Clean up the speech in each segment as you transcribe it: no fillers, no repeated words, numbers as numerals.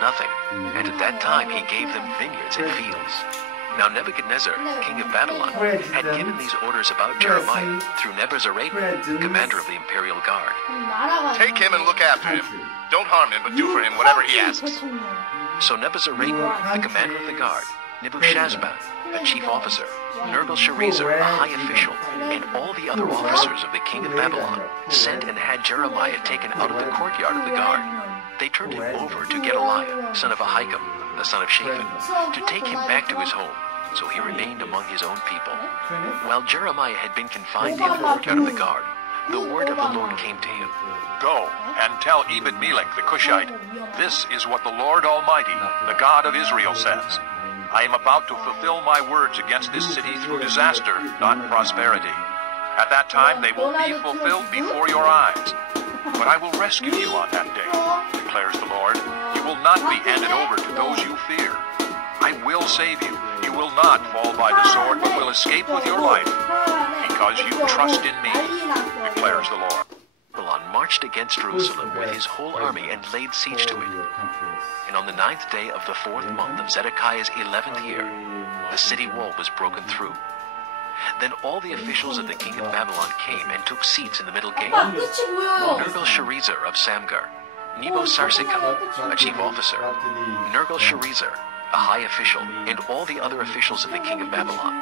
nothing, and at that time he gave them vineyards and fields. Now Nebuchadnezzar, king of Babylon, had given these orders about Jeremiah through Nebuzaradan, commander of the imperial guard. Take him and look after him. Don't harm him, but do for him whatever he asks. So Nebuzaradan, the commander of the guard, Nebuchadnezzar, a chief officer, Nergal-Sharezer, a high official, and all the other officers of the king of Babylon sent and had Jeremiah taken out of the courtyard of the guard. They turned him over to Gedaliah, son of Ahikam, the son of Shaphan, to take him back to his home, so he remained among his own people. While Jeremiah had been confined in the courtyard of the guard, the word of the Lord came to him. Go and tell Ebed-Melech the Cushite, this is what the Lord Almighty, the God of Israel, says. I am about to fulfill my words against this city through disaster, not prosperity. At that time they will be fulfilled before your eyes. But I will rescue you on that day, declares the Lord. You will not be handed over to those you fear. I will save you. You will not fall by the sword, but will escape with your life, because you trust in me, declares the Lord. Babylon marched against Jerusalem with his whole army and laid siege to it. And on the 9th day of the 4th month of Zedekiah's 11th year, the city wall was broken through. Then all the officials of the king of Babylon came and took seats in the middle gate. Nergal-Sharezer of Samgar, Nebo-Sarsechim, a chief officer, Nergal-Sharezer, a high official, and all the other officials of the king of Babylon.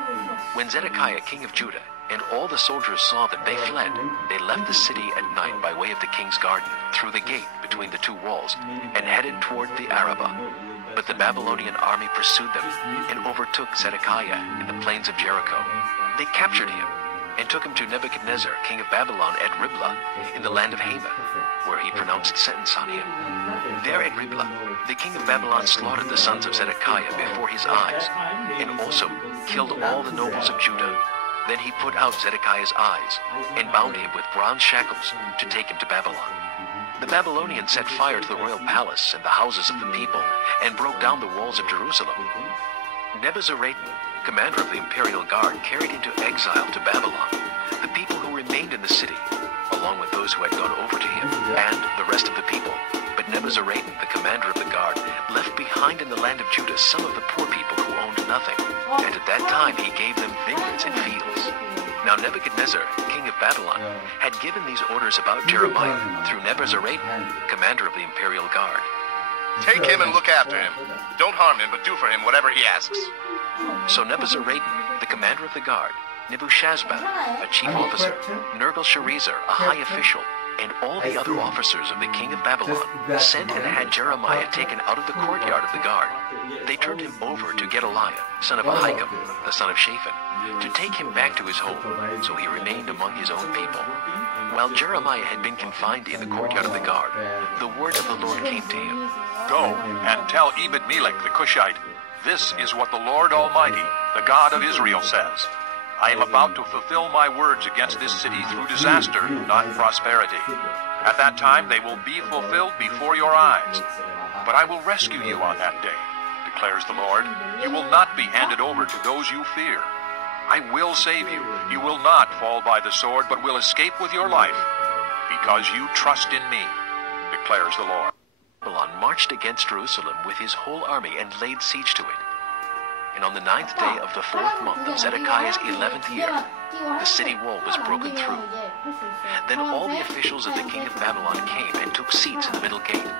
When Zedekiah, king of Judah, and all the soldiers saw that they fled, they left the city at night by way of the king's garden, through the gate between the two walls, and headed toward the Arabah. But the Babylonian army pursued them, and overtook Zedekiah in the plains of Jericho. They captured him, and took him to Nebuchadnezzar, king of Babylon, at Riblah, in the land of Hamath, where he pronounced sentence on him. There at Riblah, the king of Babylon slaughtered the sons of Zedekiah before his eyes, and also killed all the nobles of Judah. Then he put out Zedekiah's eyes, and bound him with bronze shackles to take him to Babylon. The Babylonians set fire to the royal palace and the houses of the people, and broke down the walls of Jerusalem. Nebuzaradan, commander of the imperial guard, carried into exile to Babylon the people who remained in the city, along with those who had gone over to him, and the rest of the people. But Nebuzaradan, the commander of the guard, left behind in the land of Judah some of the poor people who owned nothing, and at that time he gave them vineyards and fields. Now Nebuchadnezzar, king of Babylon, had given these orders about Jeremiah through Nebuzaradan, commander of the imperial guard. Take him and look after him. Don't harm him, but do for him whatever he asks. So Nebuzaradan, the commander of the guard, Nebuchadnezzar, a chief officer, Nergal-Sharezer, a high official, and all the other officers of the king of Babylon sent and had Jeremiah taken out of the courtyard of the guard. They turned him over to Gedaliah, son of Ahikam, the son of Shaphan, to take him back to his home, so he remained among his own people. While Jeremiah had been confined in the courtyard of the guard, the word of the Lord came to him. Go and tell Ebed-Melech the Cushite, this is what the Lord Almighty, the God of Israel, says. I am about to fulfill my words against this city through disaster, not prosperity. At that time they will be fulfilled before your eyes. But I will rescue you on that day, declares the Lord. You will not be handed over to those you fear. I will save you. You will not fall by the sword, but will escape with your life, because you trust in me, declares the Lord. Babylon marched against Jerusalem with his whole army and laid siege to it. And on the 9th day of the 4th month of Zedekiah's 11th year, the city wall was broken through. Then all the officials of the king of Babylon came and took seats in the middle gate.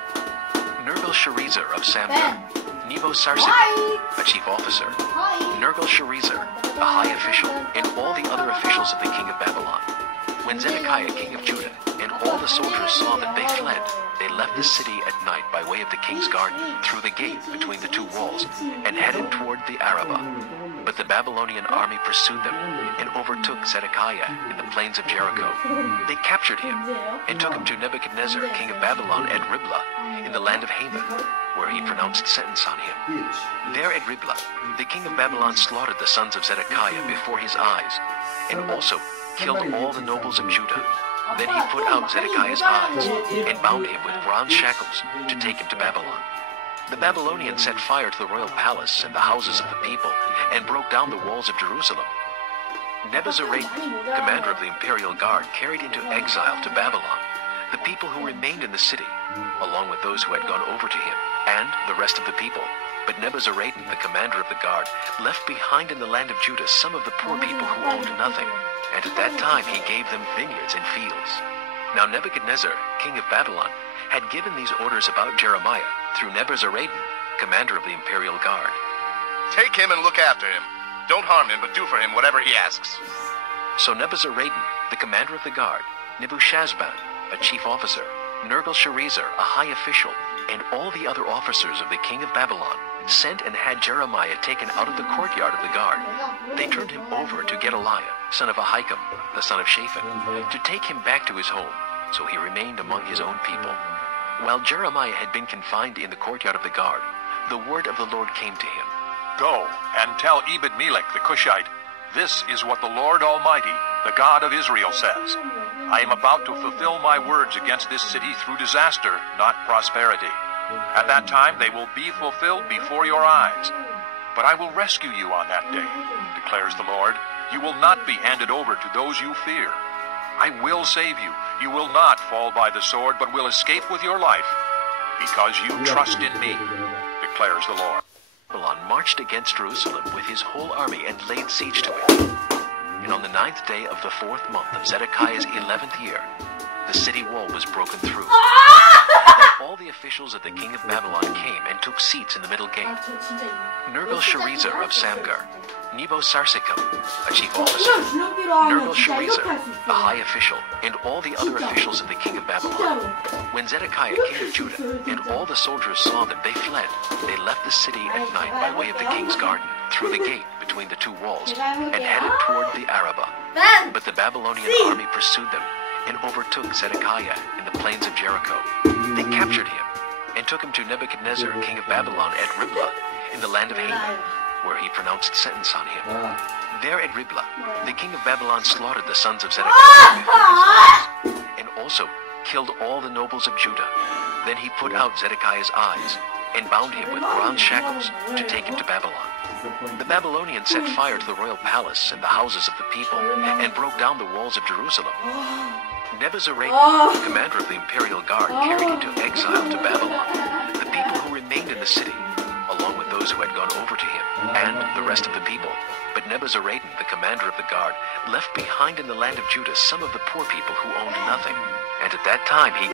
Nergal-Sharezer of Samgar, Nebo-Sarsechim, a chief officer, Nergal-Sharezer, a high official, and all the other officials of the king of Babylon. When Zedekiah, king of Judah, and all the soldiers saw that they fled, they left the city at night by way of the king's garden, through the gate between the two walls, and headed toward the Arabah. But the Babylonian army pursued them, and overtook Zedekiah in the plains of Jericho. They captured him, and took him to Nebuchadnezzar, king of Babylon, at Riblah, in the land of Hamath, where he pronounced sentence on him. There at Riblah, the king of Babylon slaughtered the sons of Zedekiah before his eyes, and also killed all the nobles of Judah. Then he put out Zedekiah's eyes, and bound him with bronze shackles to take him to Babylon. The Babylonians set fire to the royal palace and the houses of the people, and broke down the walls of Jerusalem. Nebuzaradan, commander of the imperial guard, carried into exile to Babylon the people who remained in the city, along with those who had gone over to him, and the rest of the people. But Nebuzaradan, the commander of the guard, left behind in the land of Judah some of the poor people who owned nothing, and at that time he gave them vineyards and fields. Now Nebuchadnezzar, king of Babylon, had given these orders about Jeremiah through Nebuzaradan, commander of the imperial guard. Take him and look after him. Don't harm him, but do for him whatever he asks. So Nebuzaradan, the commander of the guard, Nebuchadnezzar, a chief officer, Nergal-Sharezer, a high official, and all the other officers of the king of Babylon sent and had Jeremiah taken out of the courtyard of the guard. They turned him over to Gedaliah, son of Ahikam, the son of Shaphan, to take him back to his home, so he remained among his own people. While Jeremiah had been confined in the courtyard of the guard, the word of the Lord came to him. Go and tell Ebed-Melech the Cushite, this is what the Lord Almighty, the God of Israel, says. I am about to fulfill my words against this city through disaster, not prosperity. At that time they will be fulfilled before your eyes. But I will rescue you on that day, declares the Lord. You will not be handed over to those you fear. I will save you. You will not fall by the sword, but will escape with your life, because you trust in me, declares the Lord. Babylon marched against Jerusalem with his whole army and laid siege to it. And on the 9th day of the 4th month of Zedekiah's 11th year, the city wall was broken through. Then all the officials of the king of Babylon came and took seats in the middle gate. Nergal-Sharezer of Samgar, Nebo-Sarsekim, a chief officer, Nergal-Sharezer, a high official, and all the other officials of the king of Babylon. When Zedekiah, king of Judah, and all the soldiers saw them, they fled. They left the city at night by way of the king's garden, through the gate between the two walls, and headed toward the Arabah. But the Babylonian army pursued them and overtook Zedekiah in the plains of Jericho. They captured him and took him to Nebuchadnezzar, king of Babylon, at Riblah, in the land of Haman, where he pronounced sentence on him. There at Riblah, the king of Babylon slaughtered the sons of Zedekiah before his eyes, and also killed all the nobles of Judah. Then he put out Zedekiah's eyes and bound him with bronze shackles to take him to Babylon. The Babylonians set fire to the royal palace and the houses of the people, and broke down the walls of Jerusalem. Nebuzaradan, the commander of the imperial guard, carried into exile to Babylon the people who remained in the city, along with those who had gone over to him, and the rest of the people. But Nebuzaradan, the commander of the guard, left behind in the land of Judah some of the poor people who owned nothing, and at that time he